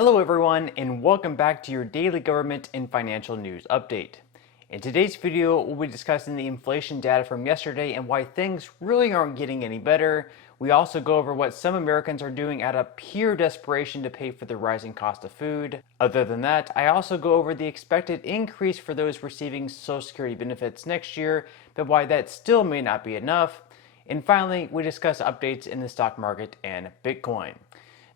Hello everyone, and welcome back to your daily government and financial news update. In today's video, we'll be discussing the inflation data from yesterday and why things really aren't getting any better. We also go over what some Americans are doing out of pure desperation to pay for the rising cost of food. Other than that, I also go over the expected increase for those receiving Social Security benefits next year, but why that still may not be enough. And finally, we discuss updates in the stock market and Bitcoin.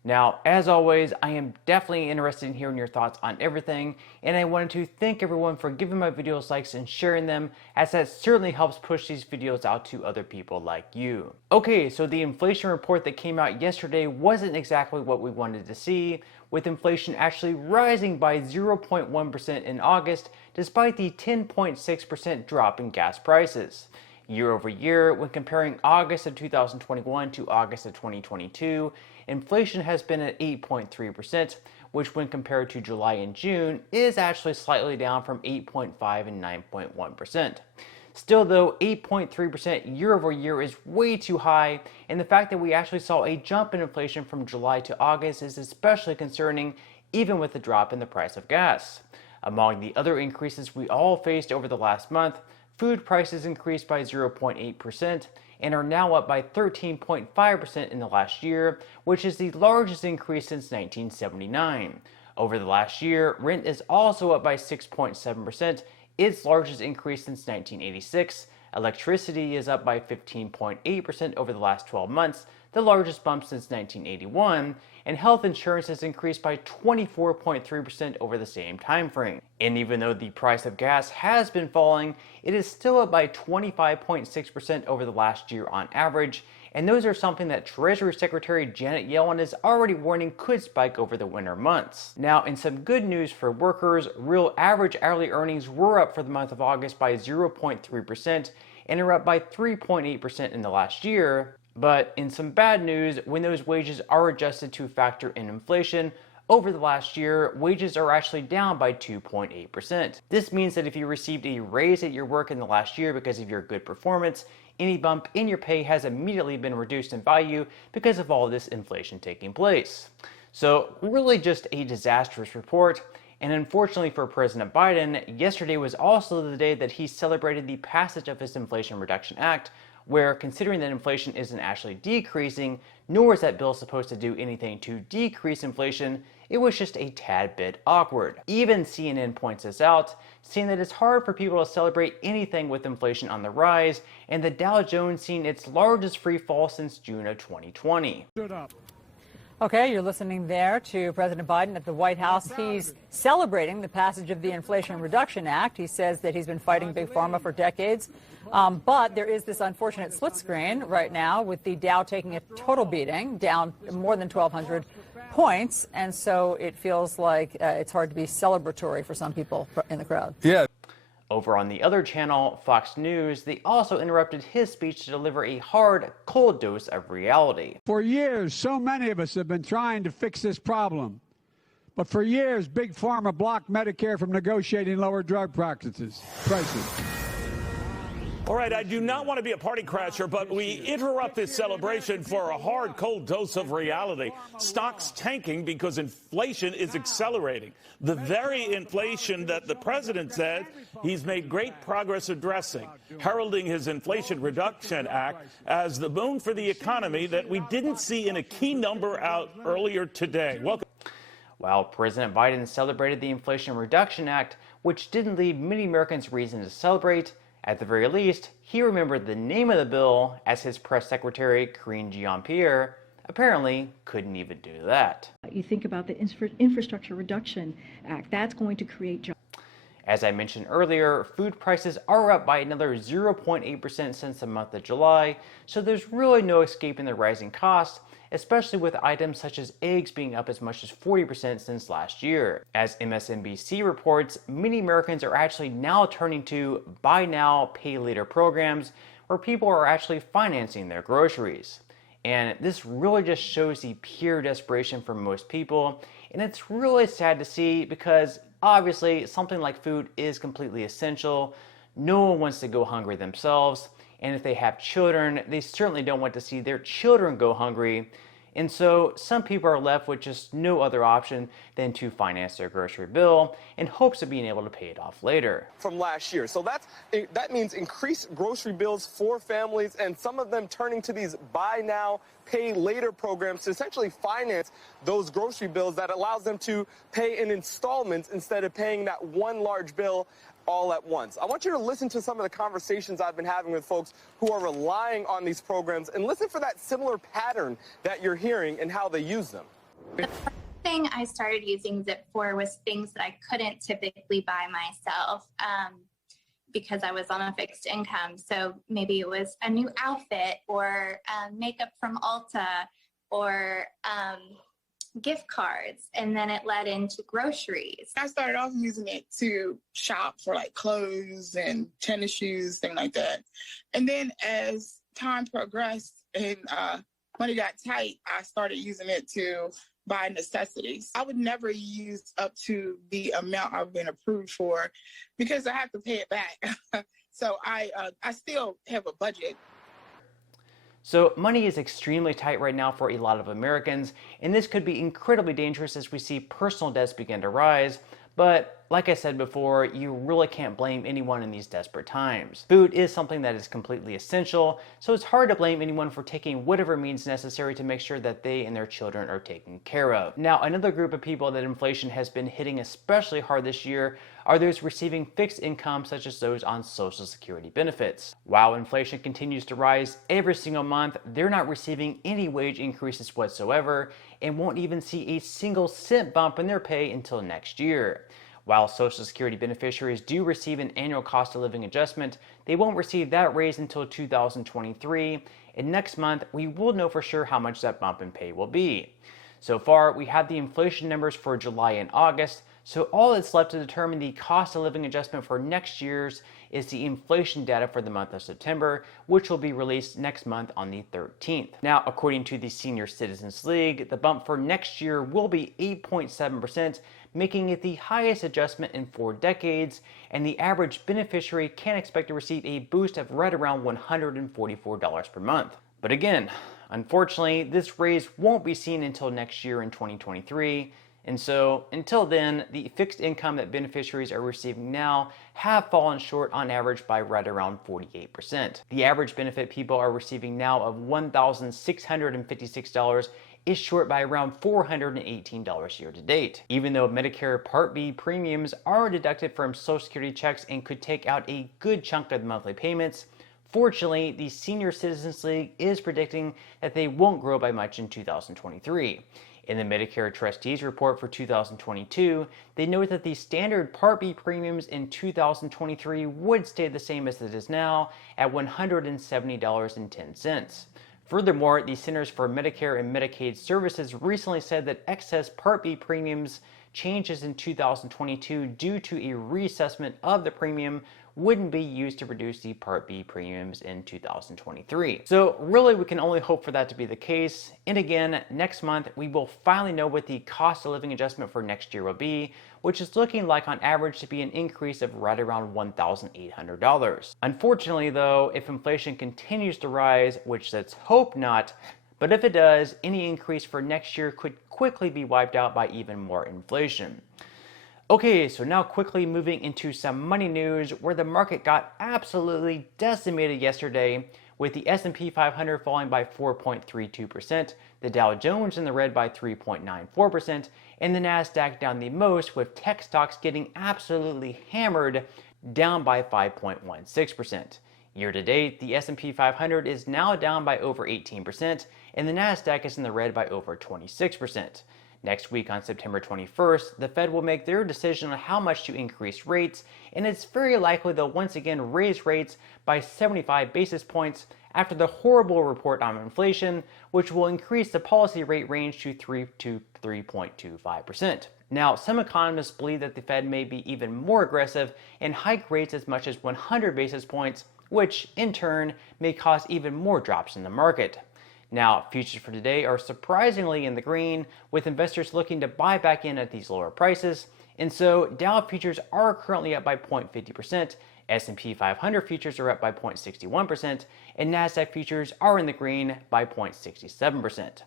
Now, as always, I am definitely interested in hearing your thoughts on everything, and I wanted to thank everyone for giving my videos likes and sharing them, as that certainly helps push these videos out to other people like you. Okay, so the inflation report that came out yesterday wasn't exactly what we wanted to see, with inflation actually rising by 0.1% in August, despite the 10.6% drop in gas prices. Year over year, when comparing August of 2021 to August of 2022, inflation has been at 8.3%, which when compared to July and June is actually slightly down from 8.5 and 9.1%. Still though, 8.3% year over year is way too high, and the fact that we actually saw a jump in inflation from July to August is especially concerning, even with the drop in the price of gas. Among the other increases we all faced over the last month, food prices increased by 0.8% and are now up by 13.5% in the last year, which is the largest increase since 1979. Over the last year, rent is also up by 6.7%, its largest increase since 1986. Electricity is up by 15.8% over the last 12 months, the largest bump since 1981, and health insurance has increased by 24.3% over the same time frame. And even though the price of gas has been falling, it is still up by 25.6% over the last year on average, and those are something that Treasury Secretary Janet Yellen is already warning could spike over the winter months. Now, in some good news for workers, real average hourly earnings were up for the month of August by 0.3% and are up by 3.8% in the last year. But in some bad news, when those wages are adjusted to factor in inflation, over the last year, wages are actually down by 2.8%. This means that if you received a raise at your work in the last year because of your good performance, any bump in your pay has immediately been reduced in value because of all this inflation taking place. So really just a disastrous report. And unfortunately for President Biden, yesterday was also the day that he celebrated the passage of his Inflation Reduction Act, where, considering that inflation isn't actually decreasing, nor is that bill supposed to do anything to decrease inflation, it was just a tad bit awkward. Even CNN points this out, saying that it's hard for people to celebrate anything with inflation on the rise, and the Dow Jones seen its largest free fall since June of 2020. Okay, you're listening there to President Biden at the White House. He's celebrating the passage of the Inflation Reduction Act. He says that he's been fighting Big Pharma for decades. But there is this unfortunate split screen right now with the Dow taking a total beating, down more than 1,200 points. And so it feels like it's hard to be celebratory for some people in the crowd. Yeah. Over on the other channel, Fox News, they also interrupted his speech to deliver a hard, cold dose of reality. For years, so many of us have been trying to fix this problem. But for years, Big Pharma blocked Medicare from negotiating lower drug prices. All right, I do not want to be a party crasher, but we interrupt this celebration for a hard, cold dose of reality. Stocks tanking because inflation is accelerating. The very inflation that the president said he's made great progress addressing, heralding his Inflation Reduction Act as the boon for the economy that we didn't see in a key number out earlier today. Welcome. While President Biden celebrated the Inflation Reduction Act, which didn't leave many Americans reason to celebrate, at the very least, he remembered the name of the bill, as his press secretary, Karine Jean-Pierre, apparently couldn't even do that. You think about the Infrastructure Reduction Act, that's going to create jobs. As I mentioned earlier, food prices are up by another 0.8% since the month of July, so there's really no escaping the rising costs, especially with items such as eggs being up as much as 40% since last year. As MSNBC reports, many Americans are actually now turning to buy now, pay later programs where people are actually financing their groceries. And this really just shows the pure desperation for most people, and it's really sad to see because obviously something like food is completely essential. No one wants to go hungry themselves, and if they have children, they certainly don't want to see their children go hungry. And so some people are left with just no other option than to finance their grocery bill in hopes of being able to pay it off later. From last year. So that means increased grocery bills for families, and some of them turning to these buy now, pay later programs to essentially finance those grocery bills that allows them to pay in installments instead of paying that one large bill all at once. I want you to listen to some of the conversations I've been having with folks who are relying on these programs and listen for that similar pattern that you're hearing and how they use them. The first thing I started using Zip for was things that I couldn't typically buy myself because I was on a fixed income. So maybe it was a new outfit or makeup from Ulta or gift cards, and then it led into groceries. I started off using it to shop for like clothes and tennis shoes, things like that. And then as time progressed and money got tight, I started using it to buy necessities. I would never use up to the amount I've been approved for because I have to pay it back. So I still have a budget. So money is extremely tight right now for a lot of Americans, and this could be incredibly dangerous as we see personal debts begin to rise. But like I said before, you really can't blame anyone in these desperate times. Food is something that is completely essential, so it's hard to blame anyone for taking whatever means necessary to make sure that they and their children are taken care of. Now, another group of people that inflation has been hitting especially hard this year are those receiving fixed income, such as those on Social Security benefits. While inflation continues to rise every single month, they're not receiving any wage increases whatsoever and won't even see a single cent bump in their pay until next year. While Social Security beneficiaries do receive an annual cost of living adjustment, they won't receive that raise until 2023, and next month we will know for sure how much that bump in pay will be. So far, we have the inflation numbers for July and August, so all that's left to determine the cost of living adjustment for next year's is the inflation data for the month of September, which will be released next month on the 13th. Now, according to the Senior Citizens League, the bump for next year will be 8.7%, making it the highest adjustment in 4 decades, and the average beneficiary can expect to receive a boost of right around $144 per month. But again, unfortunately, this raise won't be seen until next year in 2023. And so until then, the fixed income that beneficiaries are receiving now have fallen short on average by right around 48%. The average benefit people are receiving now of $1,656 is short by around $418 year to date. Even though Medicare Part B premiums are deducted from Social Security checks and could take out a good chunk of the monthly payments, fortunately, the Senior Citizens League is predicting that they won't grow by much in 2023. In the Medicare Trustees Report for 2022, they note that the standard Part B premiums in 2023 would stay the same as it is now at $170.10. Furthermore, the Centers for Medicare and Medicaid Services recently said that excess Part B premiums changes in 2022 due to a reassessment of the premium wouldn't be used to reduce the Part B premiums in 2023. So really, we can only hope for that to be the case. And again, next month, we will finally know what the cost of living adjustment for next year will be, which is looking like on average to be an increase of right around $1,800. Unfortunately though, if inflation continues to rise, which let's hope not, but if it does, any increase for next year could quickly be wiped out by even more inflation. Okay, so now quickly moving into some money news where the market got absolutely decimated yesterday, with the S&P 500 falling by 4.32%, the Dow Jones in the red by 3.94%, and the Nasdaq down the most, with tech stocks getting absolutely hammered, down by 5.16%. Year to date, the S&P 500 is now down by over 18%, and the Nasdaq is in the red by over 26%. Next week on September 21st, the Fed will make their decision on how much to increase rates, and it's very likely they'll once again raise rates by 75 basis points after the horrible report on inflation, which will increase the policy rate range to 3 to 3.25%. Now, some economists believe that the Fed may be even more aggressive and hike rates as much as 100 basis points, which in turn may cause even more drops in the market. Now, futures for today are surprisingly in the green, with investors looking to buy back in at these lower prices. And so Dow futures are currently up by 0.50%, S&P 500 futures are up by 0.61%, and Nasdaq futures are in the green by 0.67%.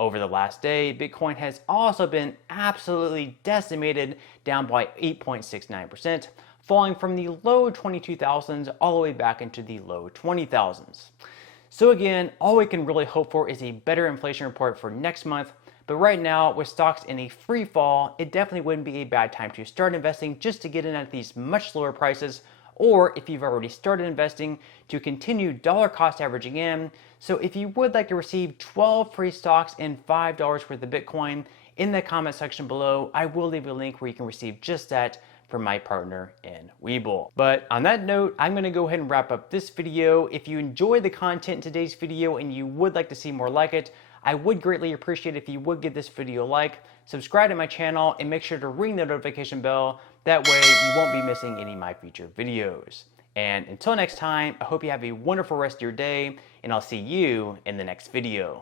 Over the last day, Bitcoin has also been absolutely decimated, down by 8.69%, falling from the low 22,000s all the way back into the low 20,000s. So again, all we can really hope for is a better inflation report for next month. But right now, with stocks in a free fall, it definitely wouldn't be a bad time to start investing just to get in at these much lower prices, or if you've already started investing, to continue dollar cost averaging in. So if you would like to receive 12 free stocks and $5 worth of Bitcoin, in the comment section below, I will leave a link where you can receive just that from my partner in Webull. But on that note, I'm gonna go ahead and wrap up this video. If you enjoyed the content in today's video and you would like to see more like it, I would greatly appreciate if you would give this video a like, subscribe to my channel, and make sure to ring the notification bell. That way you won't be missing any of my future videos. And until next time, I hope you have a wonderful rest of your day, and I'll see you in the next video.